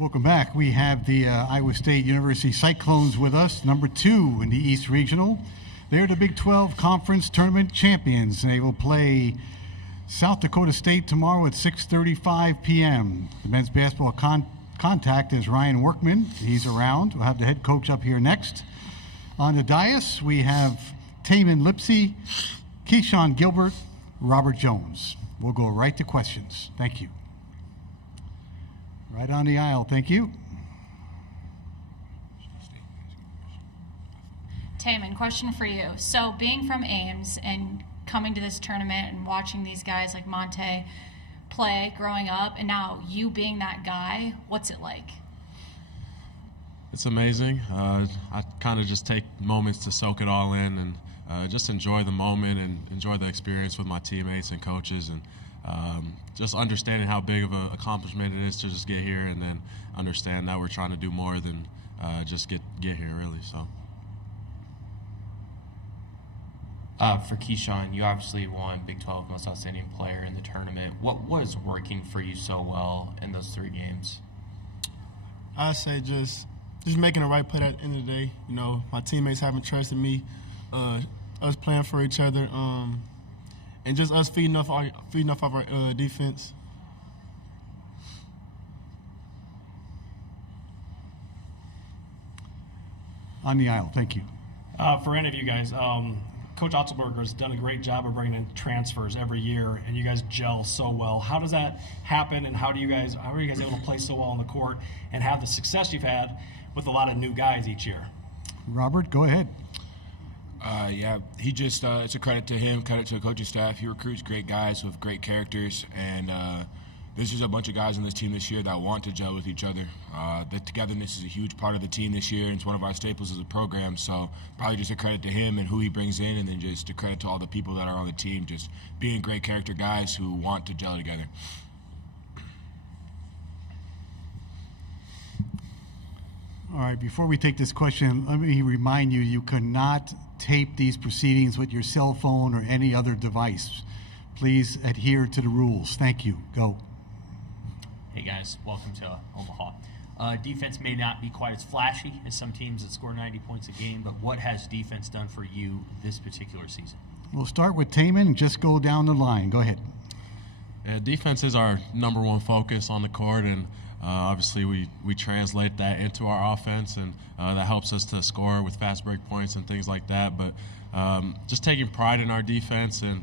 Welcome back. We have the Iowa State University Cyclones with us, number 2 in the East Regional. They're the Big 12 Conference Tournament champions, and they will play South Dakota State tomorrow at 6:35 p.m. The men's basketball contact is Ryan Workman. He's around. We'll have the head coach up here next. On the dais, we have Taman Lipsey, Keyshawn Gilbert, Robert Jones. We'll go right to questions. Thank you. Right on the aisle. Thank you. Taman, question for you. So being from Ames and coming to this tournament and watching these guys like Monte play growing up, and now you being that guy, what's it like? It's amazing. I kind of just take moments to soak it all in and just enjoy the moment and enjoy the experience with my teammates and coaches, and just understanding how big of an accomplishment it is to just get here, and then understand that we're trying to do more than just get here, really. So. For Keyshawn, you obviously won Big 12 Most Outstanding Player in the tournament. What was working for you so well in those 3 games? I say just making the right play at the end of the day. You know, my teammates haven't trusted me, us playing for each other, and just us feeding off of our defense. On the aisle, thank you. For any of you guys, Coach Otzelberger has done a great job of bringing in transfers every year, and you guys gel so well. How does that happen, and how are you guys able to play so well on the court and have the success you've had with a lot of new guys each year? Robert, go ahead. Yeah, he just, it's a credit to him, credit to the coaching staff. He recruits great guys with great characters, and there's just a bunch of guys on this team this year that want to gel with each other. The togetherness is a huge part of the team this year, and it's one of our staples as a program, so probably just a credit to him and who he brings in, and then just a credit to all the people that are on the team, just being great character guys who want to gel together. All right, before we take this question, let me remind you, you cannot tape these proceedings with your cell phone or any other device. Please adhere to the rules. Thank you. Go. Hey guys, welcome to Omaha. Defense may not be quite as flashy as some teams that score 90 points a game, but what has defense done for you this particular season? We'll start with Taman and just go down the line. Go ahead. Yeah, defense is our number 1 focus on the court, and obviously we translate that into our offense, and that helps us to score with fast break points and things like that. But just taking pride in our defense, and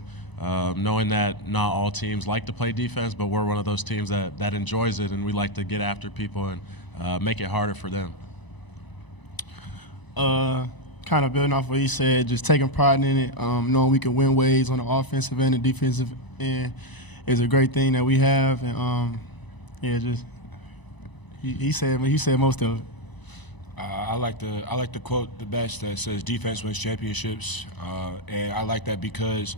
knowing that not all teams like to play defense, but we're one of those teams that enjoys it, and we like to get after people and make it harder for them. Kind of building off what he said, just taking pride in it, knowing we can win ways on the offensive and the defensive end is a great thing that we have, and yeah, just he said most of it. I like the quote the best that says defense wins championships, and I like that because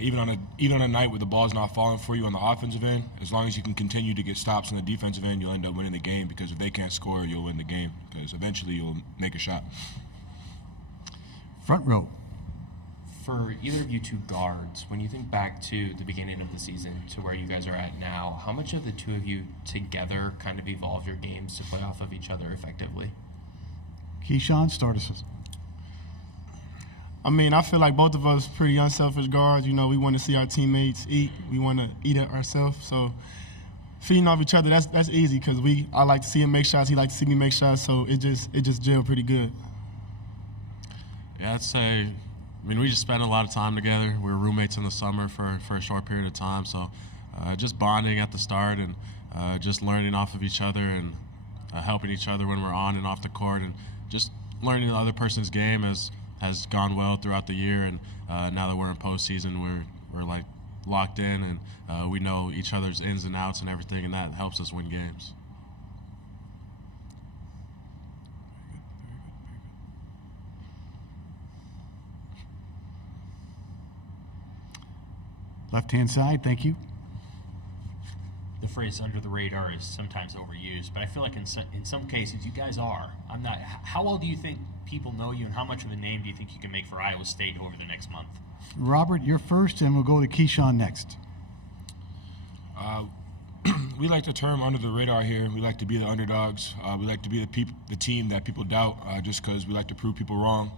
even on a night where the ball's not falling for you on the offensive end, as long as you can continue to get stops on the defensive end, you'll end up winning the game, because if they can't score, you'll win the game, because eventually you'll make a shot. Front row. For either of you 2 guards, when you think back to the beginning of the season to where you guys are at now, how much of the 2 of you together kind of evolve your games to play off of each other effectively? Keyshawn, start us. I mean, I feel like both of us pretty unselfish guards. You know, we want to see our teammates eat. We want to eat it ourselves. So feeding off each other, that's easy, because I like to see him make shots. He likes to see me make shots. So it just gel pretty good. Yeah, I'd say, we just spent a lot of time together. We were roommates in the summer for a short period of time. So just bonding at the start, and just learning off of each other, and helping each other when we're on and off the court, and just learning the other person's game has gone well throughout the year, and now that we're in postseason, we're like locked in, and we know each other's ins and outs and everything, and that helps us win games. Left-hand side, thank you. The phrase "under the radar" is sometimes overused, but I feel like in some cases you guys are. I'm not. How well do you think people know you, and how much of a name do you think you can make for Iowa State over the next month? Robert, you're first, and we'll go to Keyshawn next. we like the term under the radar here. We like to be the underdogs. We like to be the team that people doubt just because we like to prove people wrong.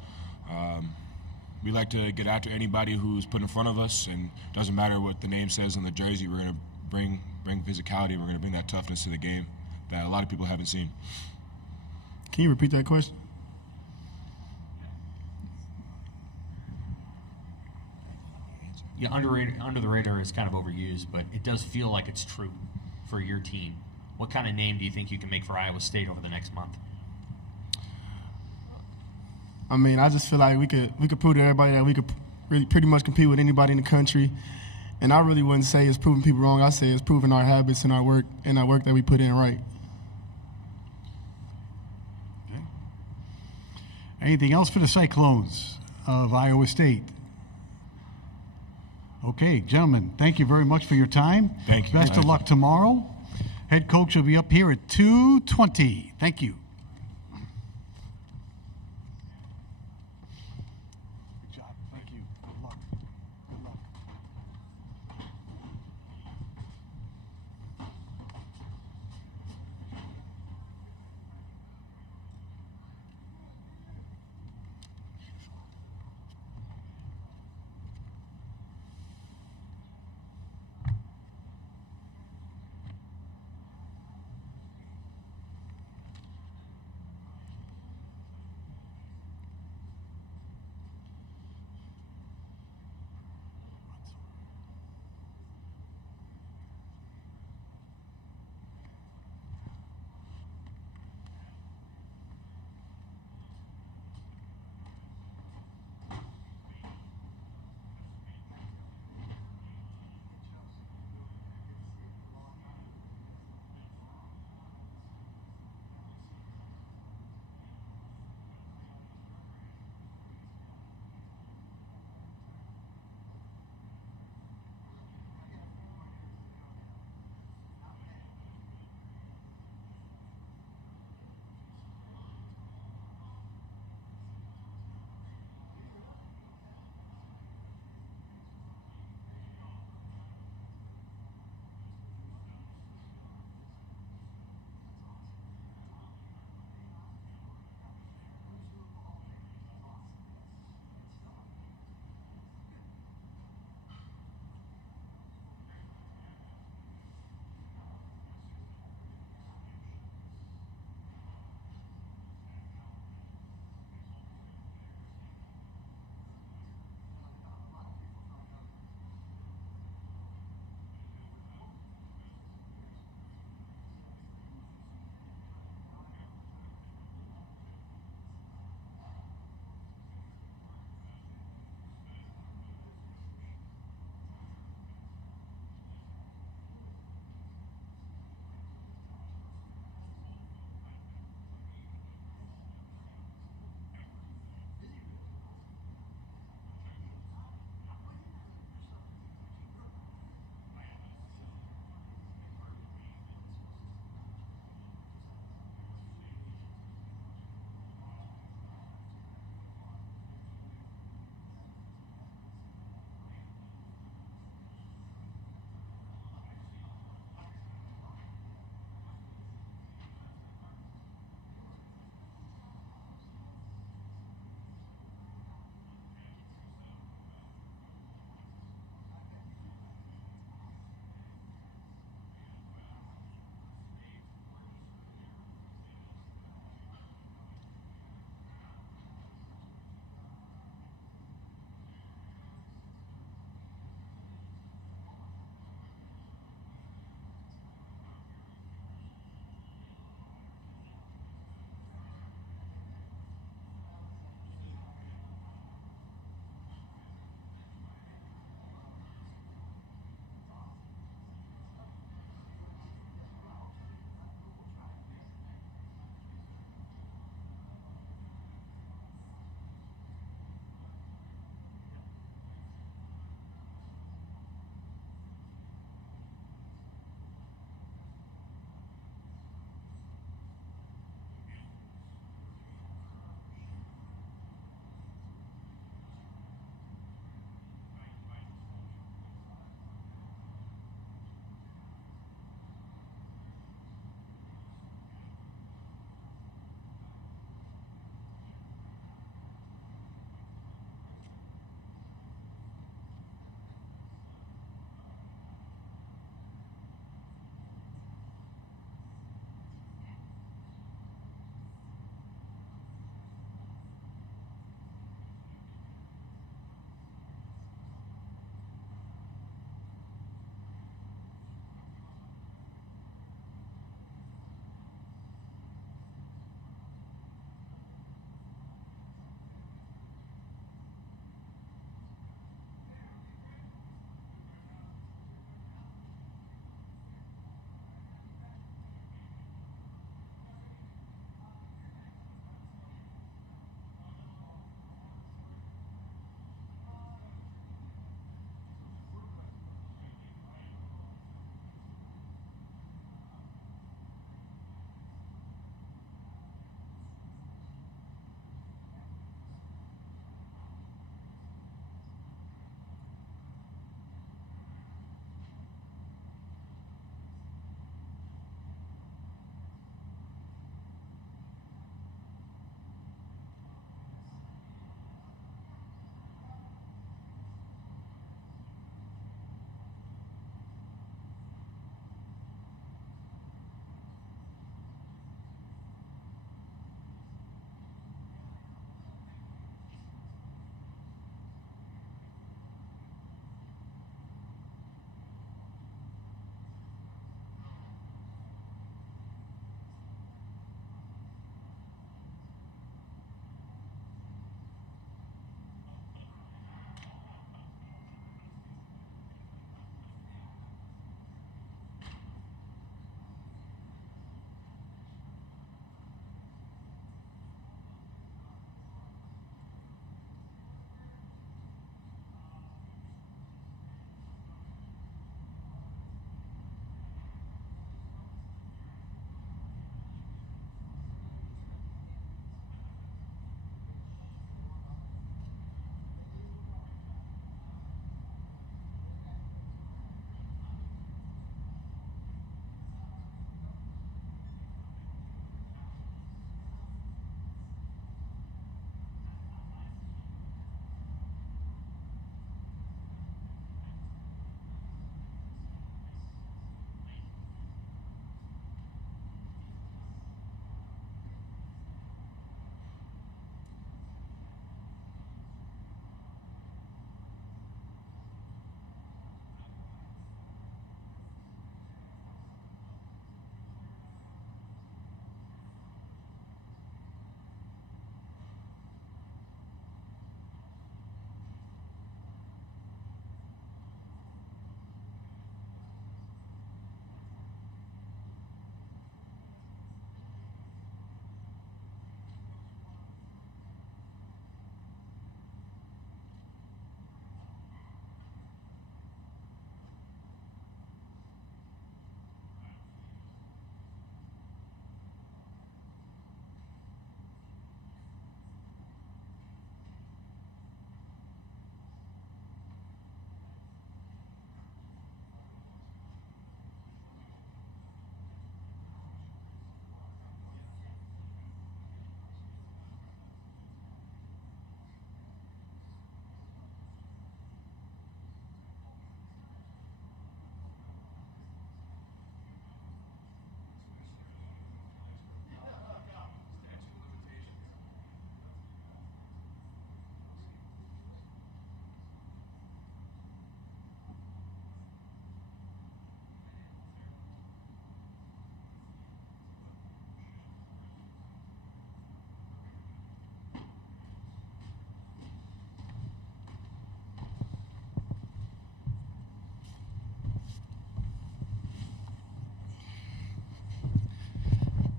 We like to get after anybody who's put in front of us, and it doesn't matter what the name says on the jersey. We're going to bring physicality. We're going to bring that toughness to the game that a lot of people haven't seen. Can you repeat that question? Yeah, under the radar is kind of overused, but it does feel like it's true for your team. What kind of name do you think you can make for Iowa State over the next month? I mean, I just feel like we could prove to everybody that we could really pretty much compete with anybody in the country. And I really wouldn't say it's proving people wrong. I say it's proving our habits and our work that we put in right. Okay. Anything else for the Cyclones of Iowa State? Okay, gentlemen, thank you very much for your time. Thank you. Best of luck tomorrow. Head coach will be up here at 2:20. Thank you. Good job. Thank you. Good luck. Good luck.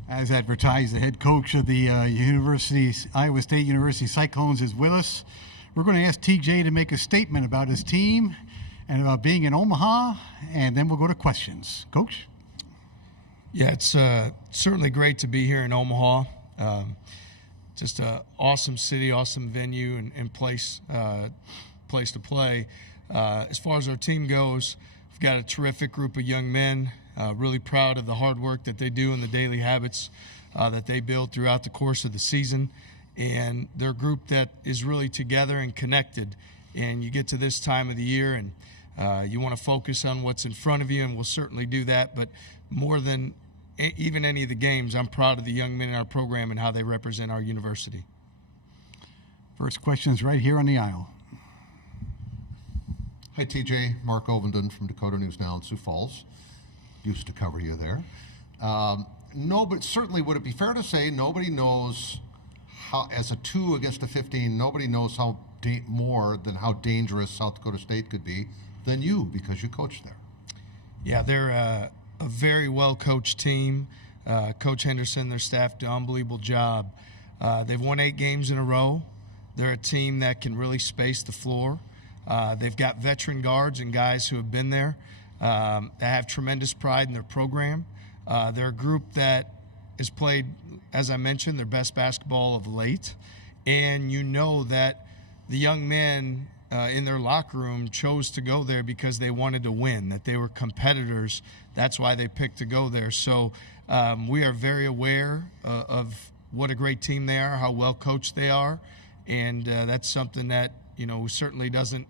As advertised, the head coach of the Iowa State University Cyclones is with us. We're going to ask TJ to make a statement about his team and about being in Omaha, and then we'll go to questions. Coach? Yeah, it's certainly great to be here in Omaha. Just an awesome city, awesome venue, and place to play. As far as our team goes, we've got a terrific group of young men. Really proud of the hard work that they do and the daily habits that they build throughout the course of the season. And they're a group that is really together and connected. And you get to this time of the year and you want to focus on what's in front of you, and we'll certainly do that. But more than even any of the games, I'm proud of the young men in our program and how they represent our university. First question's right here on the aisle. Hi, TJ. Mark Ovenden from Dakota News Now in Sioux Falls. Used to cover you there. No, but certainly would it be fair to say nobody knows how, as a 2 against a 15, nobody knows how more than how dangerous South Dakota State could be than you, because you coached there. Yeah, they're a very well-coached team. Coach Henderson, their staff, do an unbelievable job. They've won 8 games in a row. They're a team that can really space the floor. They've got veteran guards and guys who have been there. They have tremendous pride in their program. They're a group that has played, as I mentioned, their best basketball of late. And you know that the young men in their locker room chose to go there because they wanted to win, that they were competitors. That's why they picked to go there. So we are very aware of what a great team they are, how well coached they are. And that's something that, certainly doesn't,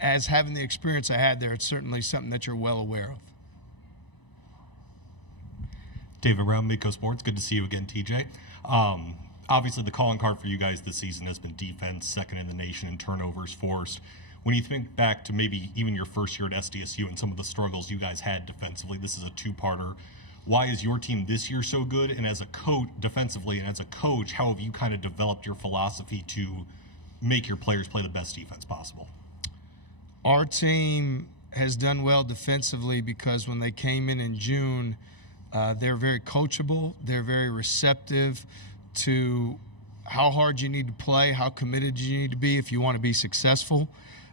as having the experience I had there, it's certainly something that you're well aware of. David Brown, Miko Sports. Good to see you again, TJ. Obviously, the calling card for you guys this season has been defense, second in the nation in turnovers forced. When you think back to maybe even your first year at SDSU and some of the struggles you guys had defensively, this is a two-parter. Why is your team this year so good? And as a coach, defensively, and as a coach, how have you kind of developed your philosophy to make your players play the best defense possible? Our team has done well defensively because when they came in June, they're very coachable. They're very receptive to how hard you need to play, how committed you need to be if you want to be successful.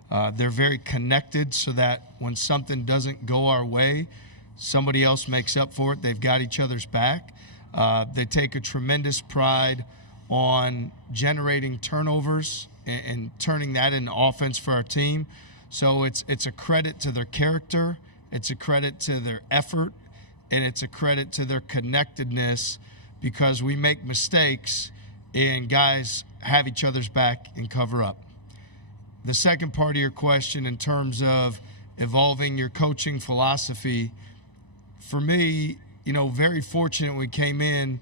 They're very connected so that when something doesn't go our way, somebody else makes up for it. They've got each other's back. They take a tremendous pride on generating turnovers and turning that into offense for our team. So it's a credit to their character, it's a credit to their effort, and it's a credit to their connectedness, because we make mistakes and guys have each other's back and cover up. The second part of your question in terms of evolving your coaching philosophy, for me, very fortunate we came in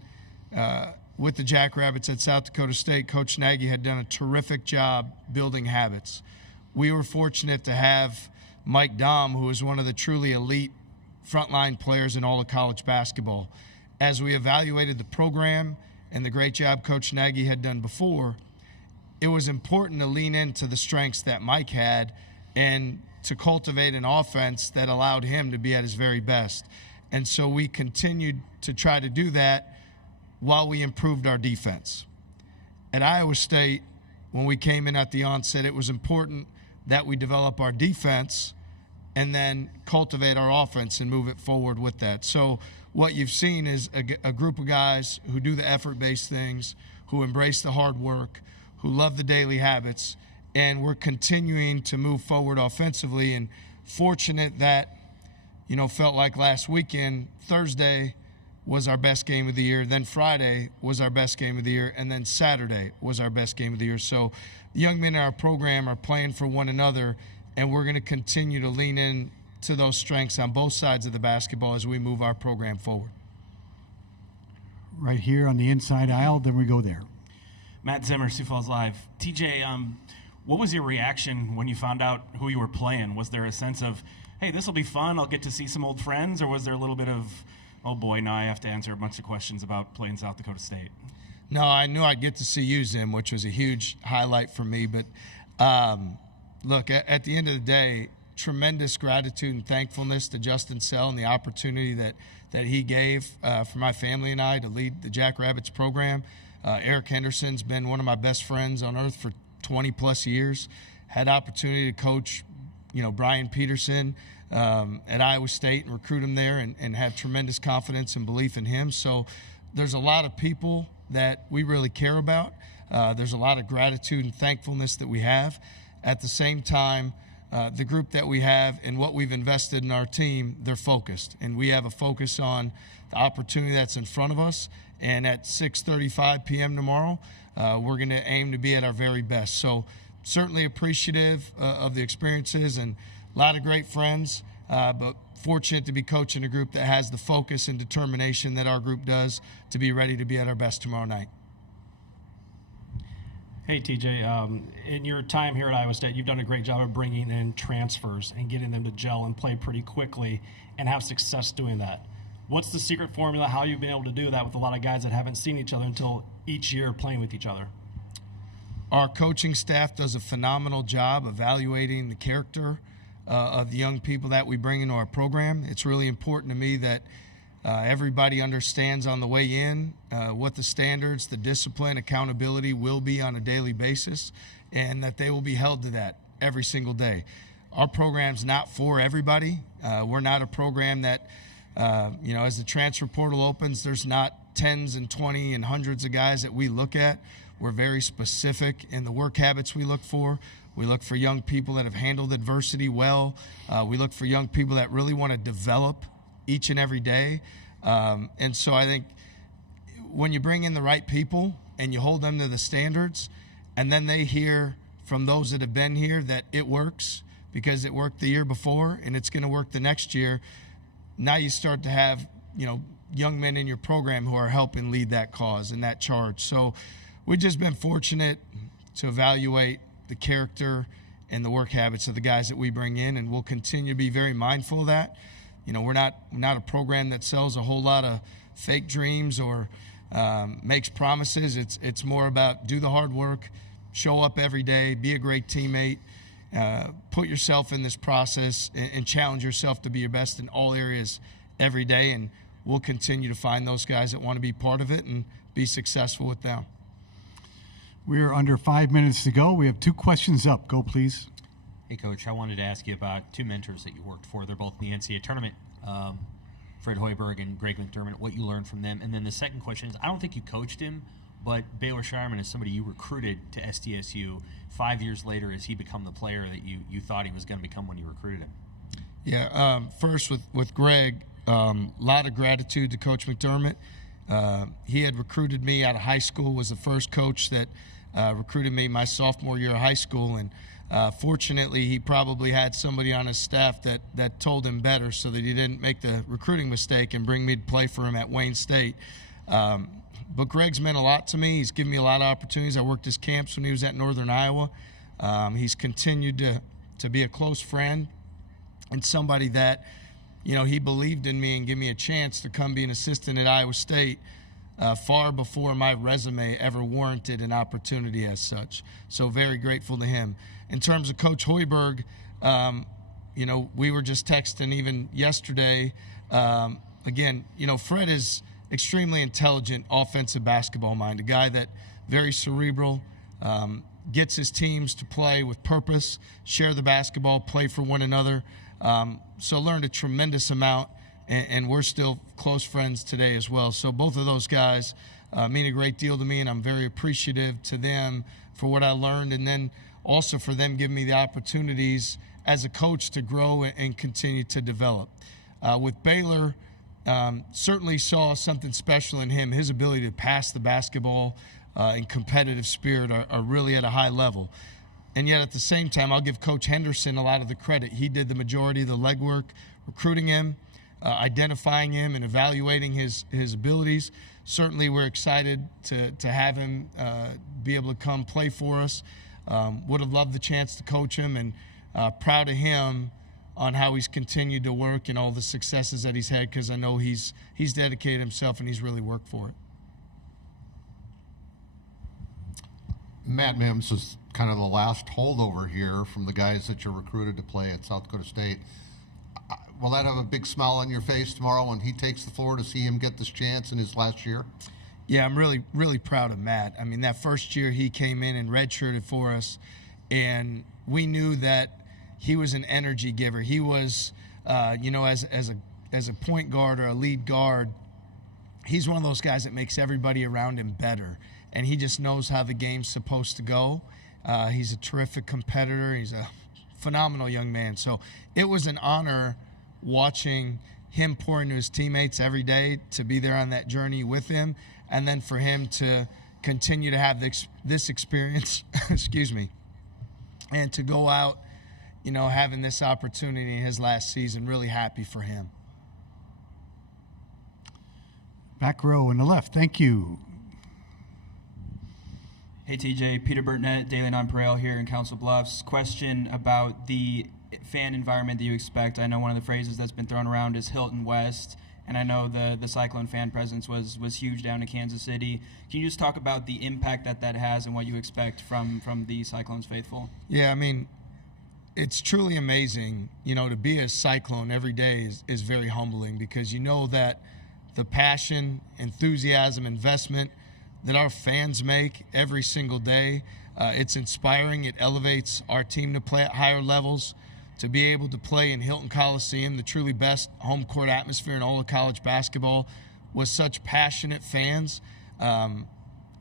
with the Jackrabbits at South Dakota State. Coach Nagy had done a terrific job building habits. We were fortunate to have Mike Dahm, who is one of the truly elite frontline players in all of college basketball. As we evaluated the program and the great job Coach Nagy had done before, it was important to lean into the strengths that Mike had and to cultivate an offense that allowed him to be at his very best. And so we continued to try to do that while we improved our defense. At Iowa State, when we came in at the onset, it was important that we develop our defense and then cultivate our offense and move it forward with that. So what you've seen is a group of guys who do the effort-based things, who embrace the hard work, who love the daily habits, and we're continuing to move forward offensively. And fortunate that, felt like last weekend, Thursday was our best game of the year, then Friday was our best game of the year, and then Saturday was our best game of the year. So the young men in our program are playing for one another, and we're going to continue to lean in to those strengths on both sides of the basketball as we move our program forward. Right here on the inside aisle, then we go there. Matt Zimmer, Sioux Falls Live. TJ, what was your reaction when you found out who you were playing? Was there a sense of, hey, this will be fun, I'll get to see some old friends, or was there a little bit of, oh boy, now I have to answer a bunch of questions about playing South Dakota State? No, I knew I'd get to see you, Zim, which was a huge highlight for me. But look, at the end of the day, tremendous gratitude and thankfulness to Justin Sell and the opportunity that he gave for my family and I to lead the Jackrabbits program. Eric Henderson's been one of my best friends on earth for 20 plus years. Had opportunity to coach, Brian Peterson at Iowa State and recruit him there and have tremendous confidence and belief in him. So there's a lot of people that we really care about. There's a lot of gratitude and thankfulness that we have. At the same time, the group that we have and what we've invested in our team, they're focused. And we have a focus on the opportunity that's in front of us. And at 6:35 p.m. tomorrow, we're going to aim to be at our very best. So certainly appreciative of the experiences and a lot of great friends, but fortunate to be coaching a group that has the focus and determination that our group does to be ready to be at our best tomorrow night. Hey, TJ, in your time here at Iowa State, you've done a great job of bringing in transfers and getting them to gel and play pretty quickly and have success doing that. What's the secret formula, how you've been able to do that with a lot of guys that haven't seen each other until each year playing with each other? Our coaching staff does a phenomenal job evaluating the character of the young people that we bring into our program. It's really important to me that everybody understands on the way in what the standards, the discipline, accountability will be on a daily basis, and that they will be held to that every single day. Our program's not for everybody. We're not a program that, as the transfer portal opens, there's not 10s and 20 and hundreds of guys that we look at. We're very specific in the work habits we look for. We look for young people that have handled adversity well. We look for young people that really want to develop each and every day. And so I think when you bring in the right people and you hold them to the standards, and then they hear from those that have been here that it works because it worked the year before and it's going to work the next year, now you start to have, young men in your program who are helping lead that cause and that charge. So we've just been fortunate to evaluate the character and the work habits of the guys that we bring in, and we'll continue to be very mindful of that. We're not a program that sells a whole lot of fake dreams or makes promises. It's more about do the hard work, show up every day, be a great teammate, put yourself in this process and challenge yourself to be your best in all areas every day, and we'll continue to find those guys that want to be part of it and be successful with them. We're under 5 minutes to go. We have 2 questions up. Go, please. Hey, Coach, I wanted to ask you about 2 mentors that you worked for. They're both in the NCAA tournament, Fred Hoiberg and Greg McDermott, what you learned from them. And then the second question is, I don't think you coached him, but Baylor Shireman is somebody you recruited to SDSU. 5 years later, has he become the player that you thought he was going to become when you recruited him? Yeah, first with Greg, a lot of gratitude to Coach McDermott. He had recruited me out of high school, was the first coach that recruited me my sophomore year of high school, and fortunately he probably had somebody on his staff that told him better so that he didn't make the recruiting mistake and bring me to play for him at Wayne State. But Greg's meant a lot to me. He's given me a lot of opportunities. I worked his camps when he was at Northern Iowa. He's continued to be a close friend and somebody that, he believed in me and gave me a chance to come be an assistant at Iowa State far before my resume ever warranted an opportunity as such. So very grateful to him. In terms of Coach Hoiberg, we were just texting even yesterday. Again, Fred is extremely intelligent offensive basketball mind, a guy that very cerebral, gets his teams to play with purpose, share the basketball, play for one another. So learned a tremendous amount, and we're still close friends today as well. So both of those guys mean a great deal to me, and I'm very appreciative to them for what I learned, and then also for them giving me the opportunities as a coach to grow and continue to develop. With Baylor, certainly saw something special in him. His ability to pass the basketball and competitive spirit are really at a high level. And yet at the same time, I'll give Coach Henderson a lot of the credit. He did the majority of the legwork, recruiting him, identifying him, and evaluating his abilities. Certainly we're excited to have him be able to come play for us. Would have loved the chance to coach him, and proud of him on how he's continued to work and all the successes that he's had, because I know he's dedicated himself and he's really worked for it. Matt Mims is kind of the last holdover here from the guys that you recruited to play at South Dakota State. Will that have a big smile on your face tomorrow when he takes the floor to see him get this chance in his last year? Yeah, I'm really, really proud of Matt. I mean, that first year he came in and redshirted for us, and we knew that he was an energy giver. He was, as a point guard or a lead guard, he's one of those guys that makes everybody around him better, and he just knows how the game's supposed to go. He's a terrific competitor. He's a phenomenal young man. So it was an honor watching him pour into his teammates every day, to be there on that journey with him, and then for him to continue to have this experience, excuse me, and to go out, having this opportunity in his last season. Really happy for him. Back row on the left. Thank you. Hey TJ, Peter Burtnett, Daily Nonpareil here in Council Bluffs. Question about the fan environment that you expect. I know one of the phrases that's been thrown around is Hilton West, and I know the Cyclone fan presence was huge down in Kansas City. Can you just talk about the impact that has and what you expect from the Cyclones faithful? Yeah, I mean, it's truly amazing. To be a Cyclone every day is very humbling, because you know that the passion, enthusiasm, investment that our fans make every single day, it's inspiring. It elevates our team to play at higher levels. To be able to play in Hilton Coliseum, the truly best home court atmosphere in all of college basketball, with such passionate fans,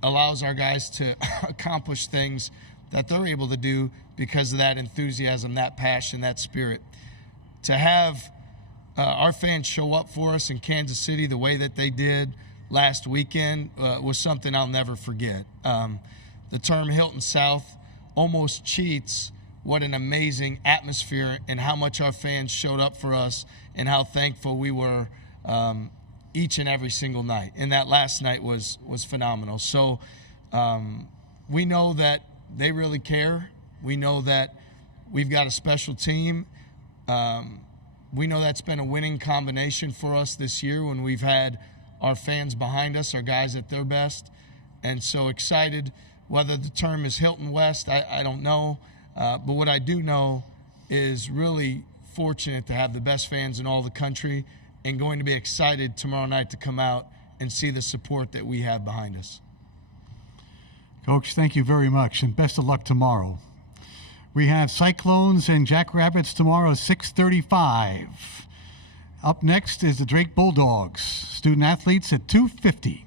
allows our guys to accomplish things that they're able to do because of that enthusiasm, that passion, that spirit. To have our fans show up for us in Kansas City the way that they did last weekend was something I'll never forget. The term Hilton South almost cheats what an amazing atmosphere and how much our fans showed up for us, and how thankful we were each and every single night. And that last night was phenomenal. So we know that they really care. We know that we've got a special team. We know that's been a winning combination for us this year when we've had our fans behind us, our guys at their best. And so excited. Whether the term is Hilton West, I don't know. But what I do know is really fortunate to have the best fans in all the country, and going to be excited tomorrow night to come out and see the support that we have behind us. Coach, thank you very much, and best of luck tomorrow. We have Cyclones and Jackrabbits tomorrow, 6:35. Up next is the Drake Bulldogs, student athletes at 2:50.